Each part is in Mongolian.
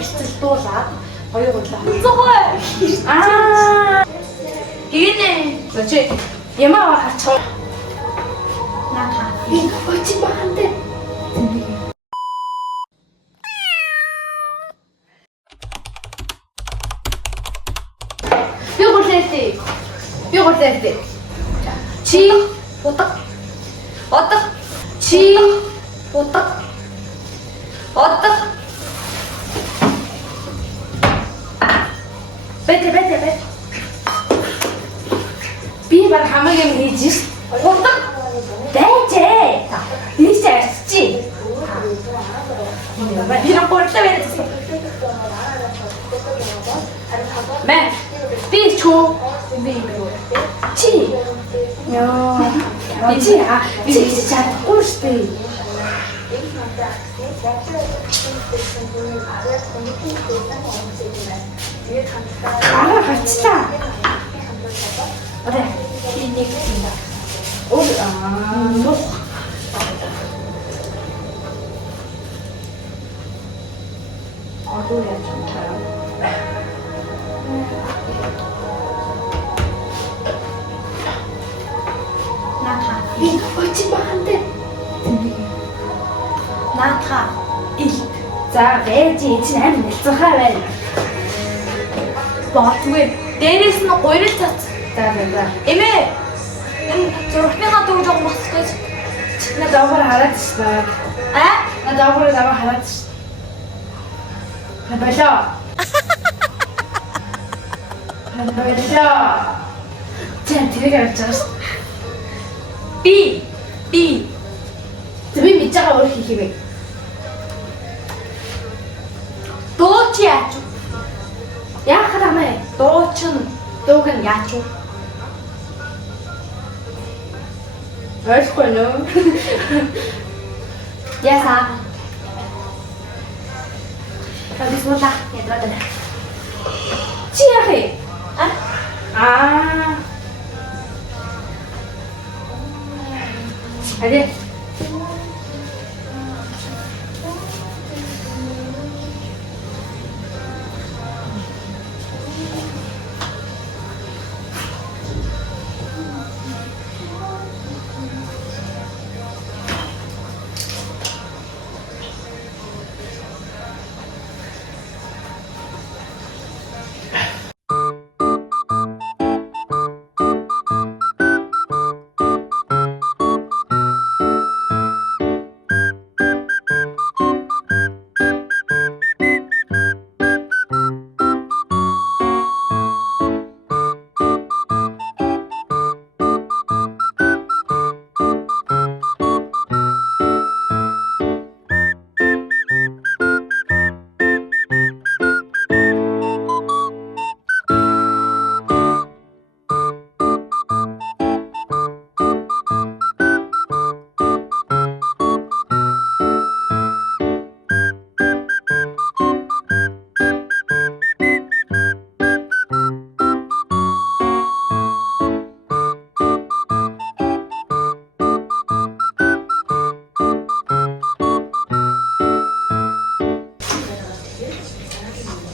барьцалдуулаад хоёр гурлаа. Аа. Гинэ. Зочи ямаа харчих. Наа. Очи баантай. Би гурлаа. Чи утга. Чи утга. Бэт. Би баг хамаг юм хийж утга. Бэжээ. Нийсэрчи. Би нэг гурлаа байсан. Мэ. Би чуу. Чи. Яа. Би чадахгүй шүү дээ. Харцлаа. Орой. Энийг чинь. Нух. Яа ч таа. Очи баантай. Наатха ил. За байж чинь амин нэлцэнхаа байна. Боотгүй. Дээрээс нь гурил цац. За. Эмээ. Энэ зурхныхаа дүүж байгаа болохгүй. На давхар хараад шүү. На давхар хараад шүү. На болоо. Тэн тэрэг авч байгаа шүү. Би мэдж байгаа өөр хийх юм. Дууч яач. Яах вэ? Дууг нь яач. Ойлгохгүй нөө. Яса. Кадис мола ядраа. Чи яах вэ? Allez.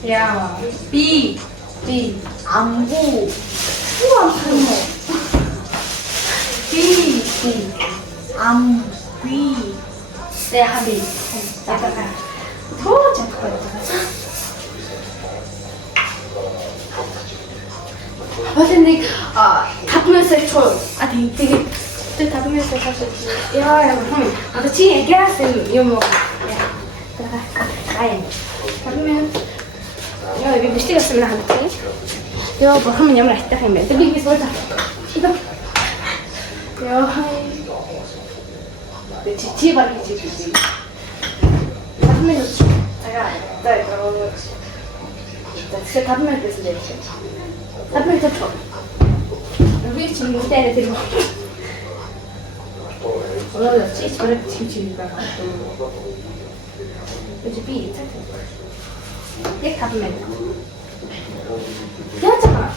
야, B, 안부, 후안부모. B, 안비, 네, 하비. 나가가. 더 잠깐만. 근데 답변을 줘. 되게 답변을 사실. 야, 나 지금 얘기했어요. 이거 뭐. 야, 가야. 답변. Ja, vi bestyrer oss med det her. Ja, bare kom hjem og etter hjemme. Det blir ikke så da. Ja, det er tid bare ikke tid. Ta med det. Ja, det er bra. Det skal ta med det så det ikke. Ta med det så. Det blir ikke noe der til meg. Og da er det ikke bare tid bare. Det blir ikke tid. 네, 가보면 야, 잠깐만.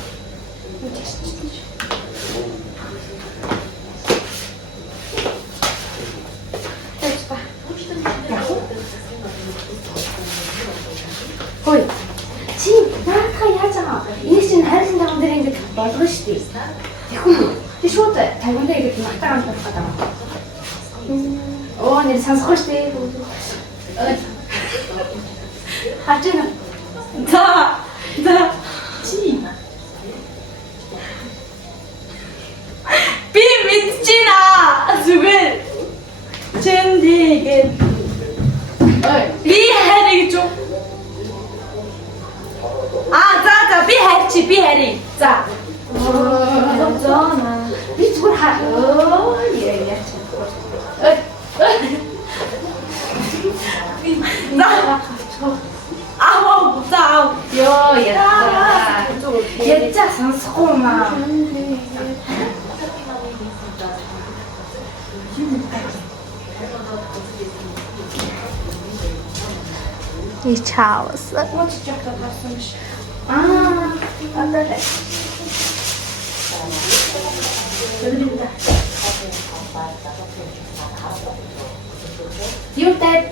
яаж байгаа. Энийг чинь хайрлан таган дээр ингэж болгоно шүү дээ. Тэгэхгүй. Тэг шууд таган дээр ингэж матагаан болох гэдэг. Оо нэр сонсохгүй шүү дээ. Хажина. За. Чи. Би мэдчихэна. Зүгээр. Чэндигээ. Би харийг жоо. За би харий. За. Би зүгээр хаа. Яа. За. Ёо яа. Яцаа сонсохгүй маа. И чаос. Вот что-то послушай. Отдай. Юутай.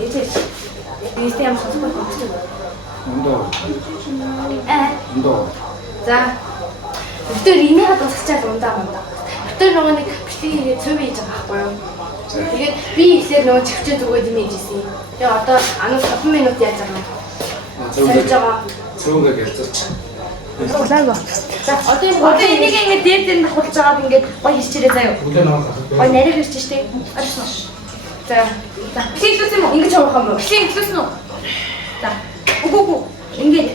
Иди. Если я что-то хочу. Ундаа. За. Тэр энийг хадгалчихчаад ундаа. Тэр нөгөө нэг битгий цөв хийж байгаа байхгүй юу? Тэгээд би ихлээр нөгөө чивчээд өгөөд юм ээжсэн. Тэгээ одоо анаас 5 минут яаж байгаа. Цөөнгөө гэлзэж. Улааг. За одоо энийг ингээд дээр дээр давхуулж байгаад ингээд гоё хийчихээрэй заяа. Гоё нарийг ирж штэ. Арьсан. За. Хийлгсэн юм уу? Ингэж авах юм уу? Хийлгсэн үү? За. Үгүй. Ингээд.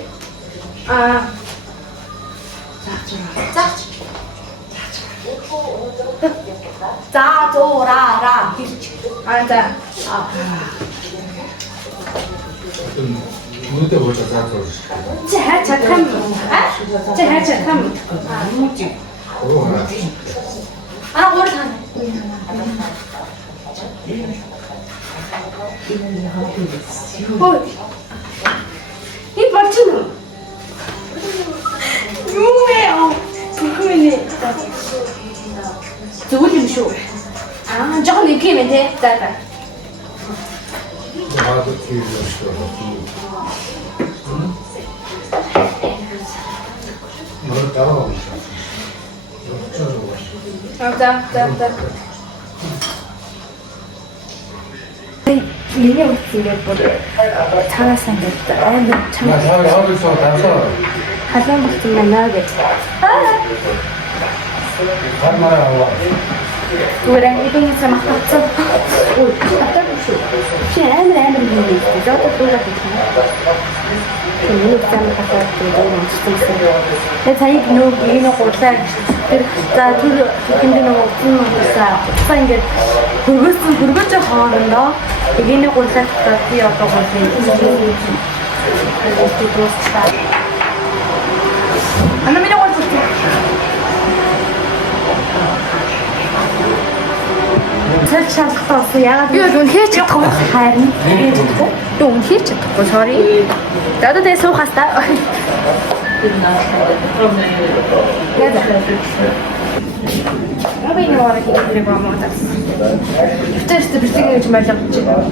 За зураараа хэлж. За. Үнэтэй болж заацсан. Чи хайж чадах юм. Чи хайж чадах юм. Мууч. Гур тань. Ой. И болчихно. Юу яа? Түхмэний. Зүгээр юм шүү. Жоо нэг юм ээ. За. Яагаад тийм юм шүү. Мөр таа. За. Миний үсгээр бүр цаанаас ингээд амар чанга. Яагаад таасаа. Халуун болсон байна гэж. Хармаа. Зүгээр энийг самахтсан. Ой, чи амар юм байна. Зото дуугаад байна. Энийг самахтсан гэдэг. Тэгээд сая нөгөө энэ гурлаа тэр за түр хиндэ нөгөө цаа ингээд хөргөж хоорондоо энийг гурлаа би одоо гурлаа. Ана миний гурлаа. Цэц шалхтаа яагаад би үнхээр чадахгүй хайрна. Би үнхээр чадахгүй sorry. Дадад ээ суухаас та. Абай нөөрэ хийх юм байна. Тэст бэлтгэж гэж байлгаж байна.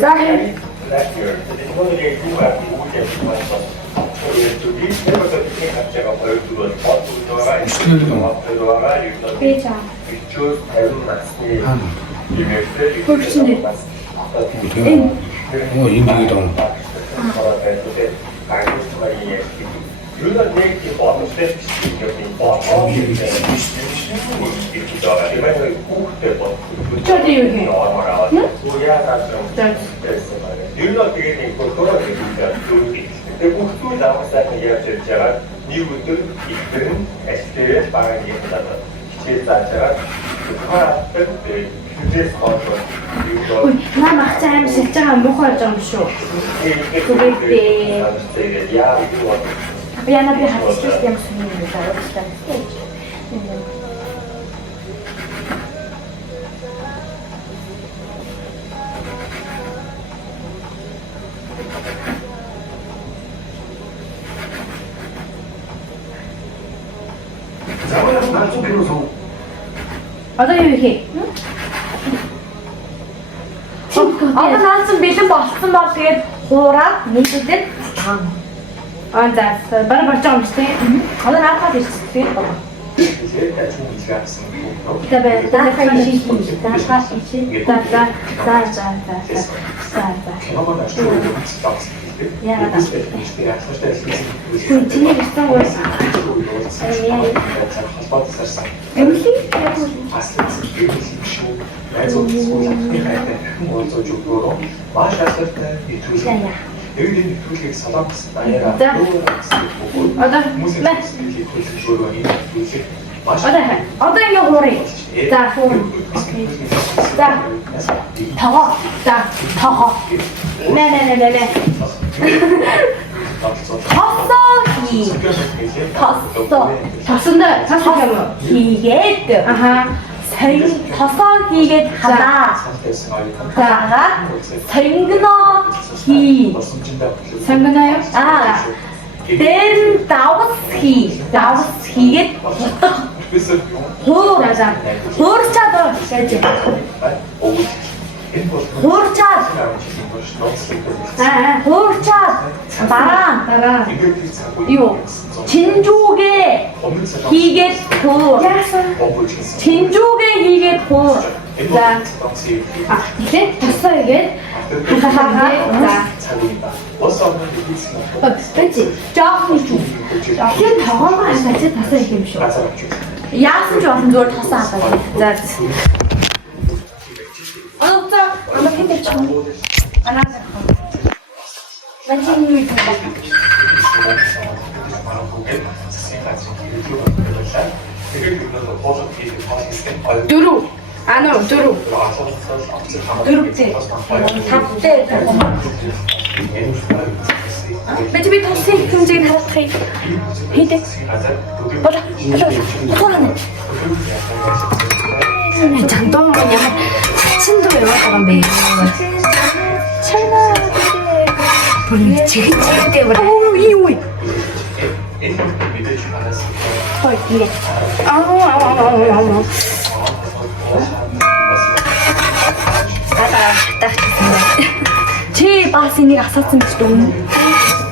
За. Печа. 뭐 인디기도. Что you here? Тэгээ бүгд заавал сайхан ярьж ирж байгаа. Нэг өдөр ихтер нь ажлын багийн хязгаар хичээл зааж байгаа. Тэгэхээр хүлээс хоосон. Ой, намайг цаам шилж байгаа муухай болж байгаа юм шүү. Яна би хатчих юм шиг юм байна. Одоо юу хийх? Одоо наасан бэлэн болсон бол тэгээд хуураад нийлүүлээд таан. За бараа болж байгаа юм шүү дээ. Одоо наахад ирчихсэн байна. 이제 대충 위치가 있습니다. 그다음에 나가 이시. 한번 다시 미안하다. 그 진짜 비싼 거야. 여기는 그렇게 사담스 아니라 자. 무슨 네. 조론이 그렇게 어떤 게 호리? 자, 호리. 오케이. 자, 더. 네네네네. 졌습니다. 졌습니다. 기계 아하. 다섯 기계 하나. 다가 생근어 기. 상근아요? 아. 된 다섯 기계 맞아. 호르차도 이제 호르차 호르차 나랑 요 진족의 기계 도 진족의 기계 도 자, 이제 됐어 이게. 자, 그렇지. 조금 좀 더 하면 안 돼. 됐어 이게 미쇼. 야스 좋아하는 걸 더 싸다. 자, 자, 아마 근데 좀 안 하자. 왠지 좀 두루. 안오 두루. 두릅지. 답대. Met je pas zien, kun je het geven? Heet het? Wat? Wat? 잠깐만 그냥 친도 외웠다간 매일 본인 지금 때문에 이오이 이게 아우 딱 제 바스니 갔었으면 좀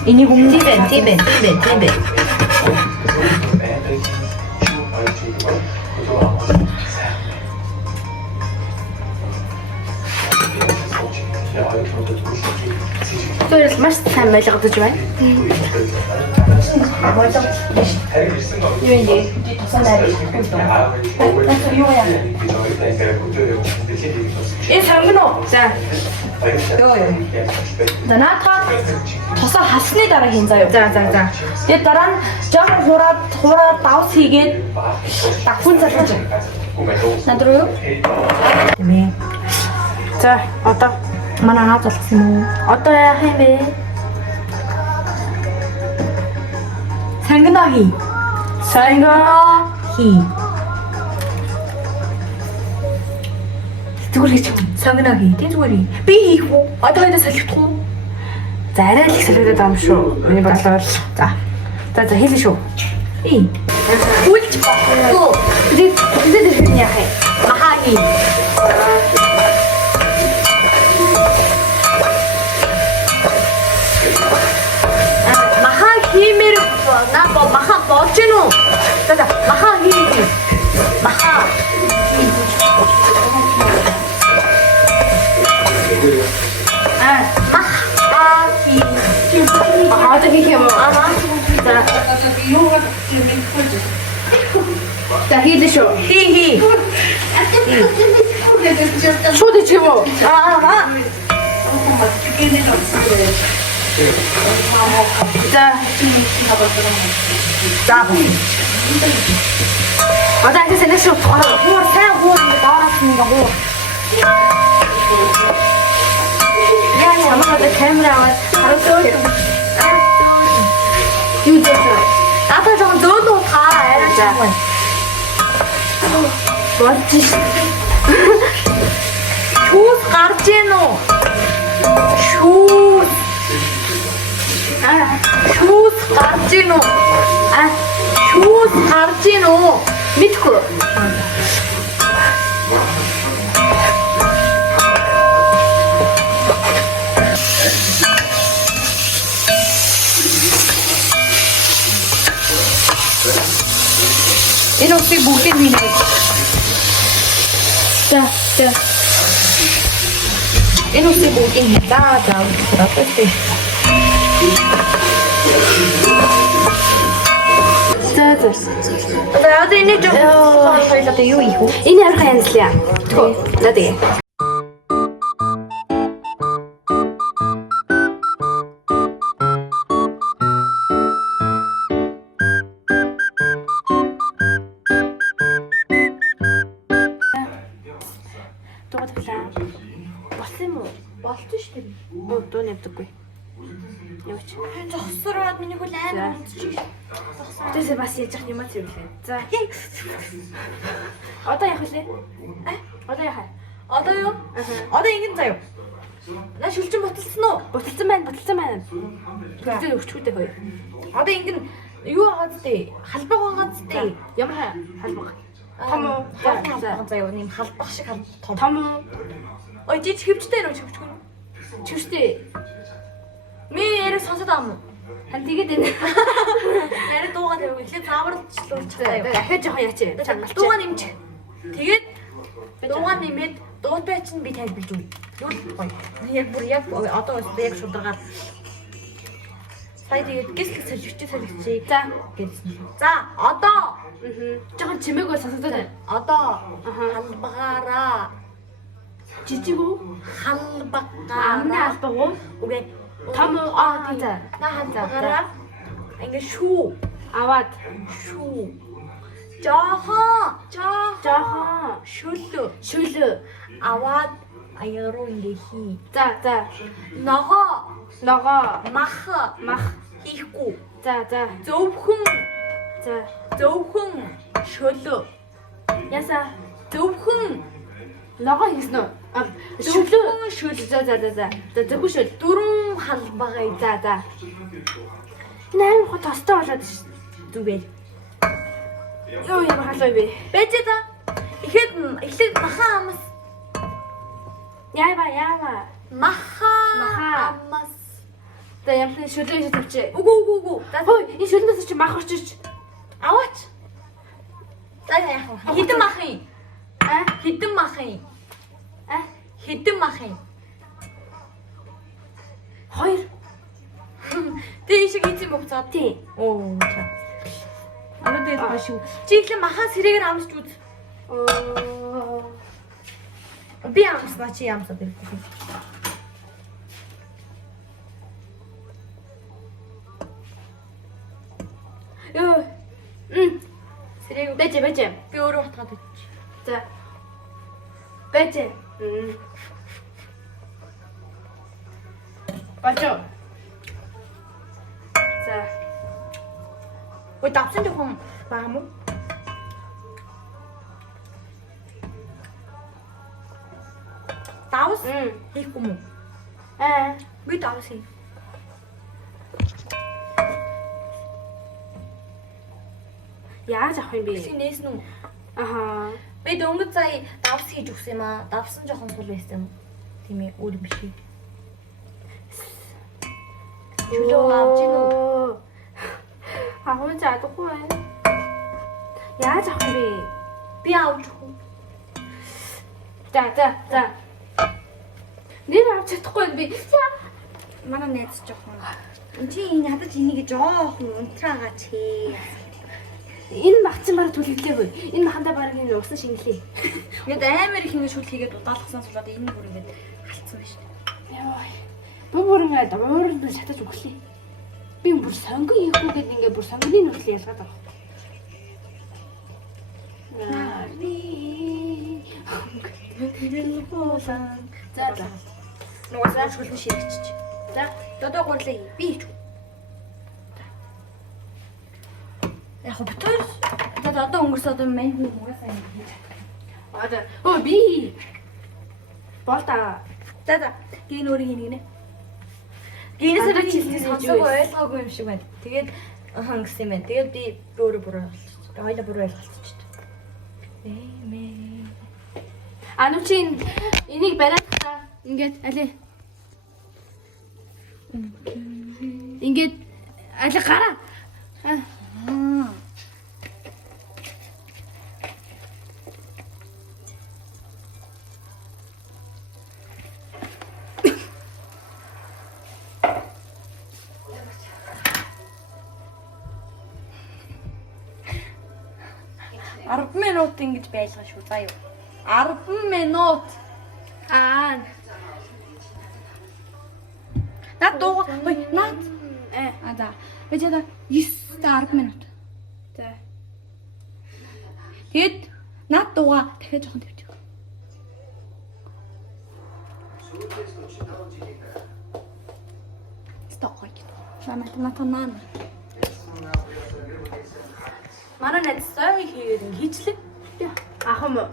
이니 공지된 띠벤 그래서 맛있다 말자가 좋아해? 먼저 이제 이 상근어 자, 나나타 더사 하스니 따라 현자요. 자. 얘 따란 장 호라 다우시게 딱 혼자 사죠. 나들어요? 네. 자, 어떠? 만화 하자 뭐. 어떠야 할매? 상근어히 살가히 누구리죠? 상근어히 띠두리 비히고 아다이다 살기토. зарай л хэлээд байгаа юм шүү. Миний бодлоор. За хэлээ шүү. үлч баггүй. Тэгээд хэрхэн яах вэ? Махаги. Махагимэр наба маха болчихно. За махаги. Маха. Одоо хийх юм уу? За хийлээ шүү. Хи. Шууд хийх юм уу? За. Одоо ингэ санаа шүү. Хуур сайн хуур ингэ доораас ингэ хуур. Яа чамаа камера аваад харуулсан. Юу дээ? Надад жоохон зөөлөө таараа яриад байгаа. Болчих. Шүүс гарч ийн үү? Шүүс гарч ийн үү? Шүүс гарч ийн үү? мэдгүй. Энэ усыг бүгдийг минь. За. Энэ усыг бүгдийг минь. За. Окей. За одоо энэ жоо хоёлоо юу ийх вэ? Энэ ярих янзлаа. Тэгвэл за тэгээ. Болтой шүү дээ. Дуу нэвдэггүй. Яваач. Зогсороод миний хөл амар унтчих. Тэсээ бас яаж яах юм аа зэрэглээ. За. Одоо яах вэ? Одоо яах вэ? Одоо юу? Одоо ингэн заяа. Наа шүлжин боталсан уу? Боталсан байна. Тэгээд өвчгүүдээ хөөе. Одоо ингэн юу агаад тээ? Халбаг агаад тээ. Ямар халбаг? Том уу? За заяа нэм халбаг шиг том. Том уу? Ой чи хөвчтэй нөө хөвчгүй. Чивштэй. Ми яриг сонсоод аам уу? Хан тэгээд энэ. Яриг дуугаа тавь ихлэ зааварлчлуулж чадаа. Дахиад жоохон яач. Дуугаа нэмж. Тэгээд дуугаа нэмээд дуутай чинь би тайлбарлаж өгье. Юу л гоё. Яг одоо яг шударгаар. Сая тэгээд гисэл солигчээ. За гэсэн. За одоо жоохон чимээг сонсогдоод байна. одоо халбагаараа Жижиг үү? Амны халбагаараа албаг уу? үгүй Том уу? Тийм. на халбагаараа ингээ шүү Аваад. шүү жоохон Шүлөө. аваад аяаруу ингээ хий. За. Ногоо мах хийхгүй. За. Зөвхөн шөлөө. Яса. Зөвхөн Ногоо хийсэн үү? Шүлөө. За. Зөвхөн шүл. дөрвөн халбагай. За. Энэ аим хот тостой болоод ш. Зүгээр. Юу юм халуй би. Бэжэ та. Эхлээд махан амас. Яава. Махан амас. За ямхны шүлөө хийж тавьчих. Үгүй. Хөөе, энэ шүлнээс чи мах орчиж. Аваач. За яах вэ? Хитэн махын. Хитэн махын. Хоёр. Тэ шиг хийсэн бохцоо. Тий. Оо. Ano дээд башгүй. Чи ихлэ махан сэрээгээр амсч үз. Би амснаа чи амсаад ирэх. Ёо. Сэрэг Бэжэ. би өөрөө утгаад өгч. За. Бэжэ. Бачо. За. Ой давсан жоохон баа мó. Давс хийхгүй мó. Би давс хий. Яаж авах юм бэ? Чи нээсэн үү? Аха. Би дөнгөж сая давс хийж өгсөн юм аа. Давсан жоохон сул байсан юм. Тийм ээ, өөр юм биш. Чулуу авч ийн үү? Авах чадахгүй байна. Яаж авах юм бэ? Би авч өгөө. За. Нэр авч чадахгүй байна би. Манай найз жоохон. Чи энэ хадаж энийг жоохон унтраагаа чи. Энэ магцсан бараг түлхэлээ хөөе. Энэ махандаа бараг энэ усан шингэлээ. Ингээд амар их ингэ шүл хийгээд удаалгасан суулаад энэ бүр ингээд халцсан байж. Яа. Би бүр ингээд уурд шатаж өглөө. Би бүр сонгон хийхгүй гэд ингээд бүр сонгоны нүртэл ялгаад байгаа. За. Нугасаа шүлэн ширэгчиж. За. Додоо гурлаа хий. Би хийчих. Яг битэр. Одоо өнгөрсөн одоо мань хүн угаасаа юм. Одоо би болта. За. Гин өөр хийнэ гинэ. Гинэсээ чилсэн сонсог ойлгоогүй юм шиг байна. Тэгээд гэсэн юм байна. Тэгээд би өөрөө буруу ойлголцсон. Хоёлаа буруу ойлголцсон. Ану чи энийг бариад та ингээд алей. Ингээд алей гараа. минут ингэж байлгаа шүү. За юу. 10 минут. Наад дууга. Ой, наад. За. Бид яда 9-10 минут. За. Тэгэд наад дууга дахиад жоохон тавьчих. Стокой. Наа. Манай найз сой хийгээд хийчлээ. Би Ах юм уу?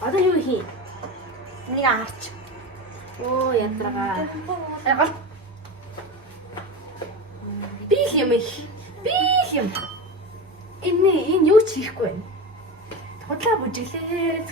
Одоо юу хий? нэг авч. Оо ядрага. Гол. Би л юм их. Би л юм. Энэ юу ч хийхгүй байна. Худлаа бүжиглээ.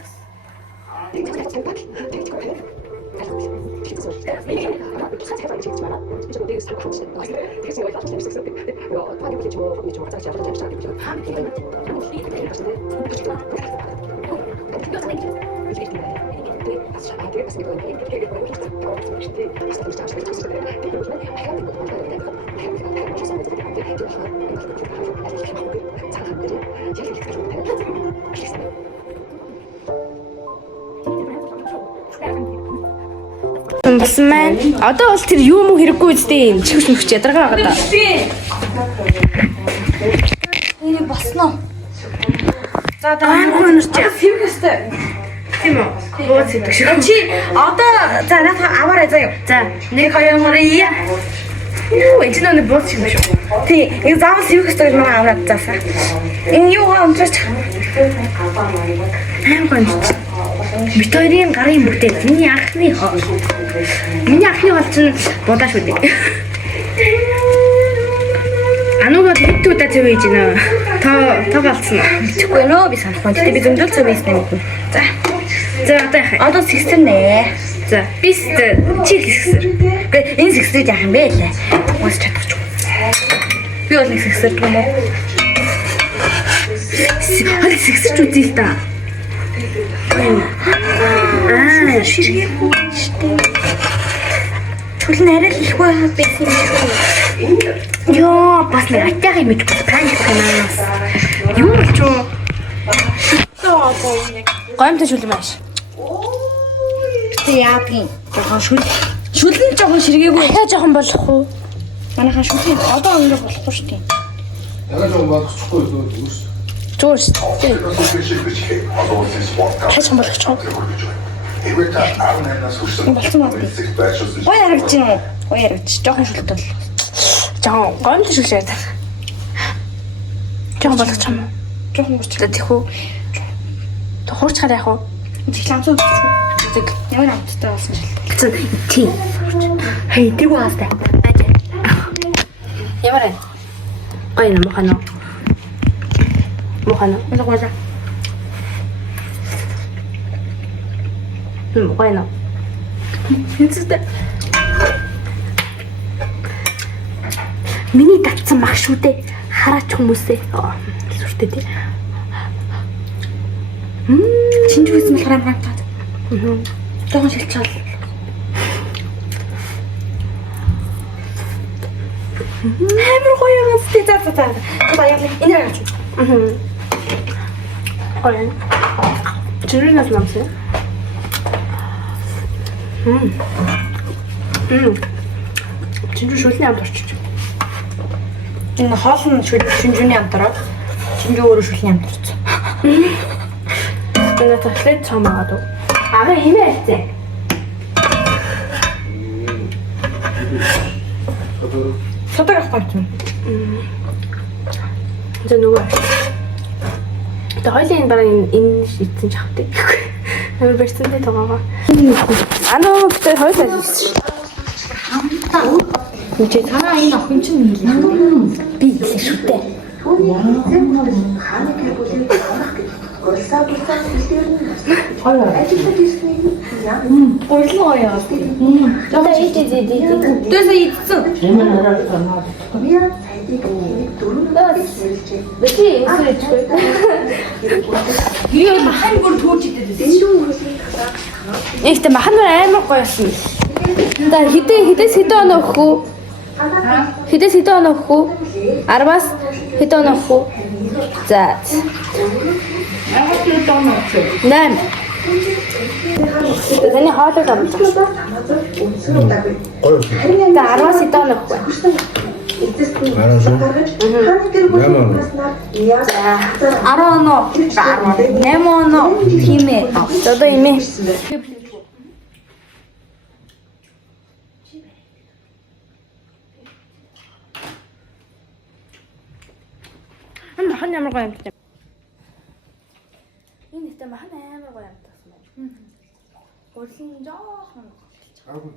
Болсон маань. Одоо бол тэр юу мө хэрэггүй үстэй юм. Чихвч мөхч ядаргаа байгаа даа. Энэ босноо. За даахгүй нэрч Сэвхэстэй. тийм үү? Бууц гэдэг шиг. Чи одоо за надад аваарай заяа. За 1 2 3 яа. Юу энэ ч нэг бууц шиг биш үү? Тий, энэ заавал сэвхэстэй гэж манай аваад заасан. Энэ юугаа унтраач. Аим гонч. Бид хоёрын гарын бүтээл. Миний анхны хоо. Миний анхны бол чинь будаа шүү дээ. Анугаа тэттүүдээ цэвэж гинэ. Та болцсон уу? Тэгэхгүй нөө би санахгүй. Тэгтээ би зөндөл цэвэж байсан юм. За. За одоо яах вэ? Одоо сэгсэр нэ. За би чи сэгсэр. Гэхдээ энэ сэгсрийг яах юм бэ лээ? Уус чадчих. Би бол нэг сэгсэр юм уу? Хали сэгсэрч үзье л та. Ширхээ штэ. Чүлэн арай л их байх байсан юм шүү. Йоо, бас нэг атяг юм гэж паник канаас. Юу болч юу? Гомтой шүлэн маш. Тэг яагийн. Жохон шүлэн жохон ширгээгүй. Ахаа жоохон болох уу? Манайхан шүлэн одоо ингэ болохгүй штэ. Ягаад жоо болгочихгүй юу дүүс. Зүгээр шүү. Хайсан болгочихоо. Болцсон маа. Ой харагч юм уу? Ой харагч. Жохон шүлт бол. Жаа гомтой шүлээд. Жоохон болгочих юм уу? Жохон гоч. Тэхүү. Хуурчаар яах вэ? Чихлэмцүү. Тэг. Ямар амттай болсон шил. Тийм. Хей, тэг уустай. Ажи. Ямар вэ? Ой, намахано. Мохано. Ялгуулаа. Мохано. Хинцтэй. Миний татсан мах шүү дээ. Хараач хүмүүсээ. Сүртэй тий. Чинжүүс мэл харамхаад. Жохон шилчаал. Хэмэр гоё юм сте за. Одоо яг энэ рүү очив. Ой. Чирнас намсэ. Чинжүү шүлний амт орчих. Энэ хоол нь шинжүүний амтраа. Чинжүү өөрөө шүлний амт орсон. Энэ ташлет чамаагаад уу. Ага хэмээцээ. Содог авахгүй юм. За нөгөө. Тэ хоёлын бараг энэ шийдсэн ч авдаг. Амар барьцантай тоогоо. Анаа тэ хоёлаа хийсэн. Үгүй танаа энэ охин чинь нэлээ. Би хэлээ шүү дээ. Гойлоо яа. Одоо ийдээ. Дэсээ идсэн. Бэти эсрэгчгүй. Би махан бүр түүж идэв. Ихтэй махан амар гоёсон. Да хідээс хэдэн оноо өгөх үү? Хідээс хэдэн оноо өгөх үү? 10-аас хэд он авах уу? За. 8. Таны хоолой амлах. Гоё. За 10-аас хэд он авах вэ? Араа шүү. 8 он. За 10 оноо. 8 оноо химээ. Одоо имээ. Махан ямар гоё амттай. Энэ ихтэй махан амар гоё амтсан байна. Урлагийн жоохон. Аагүй.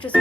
Just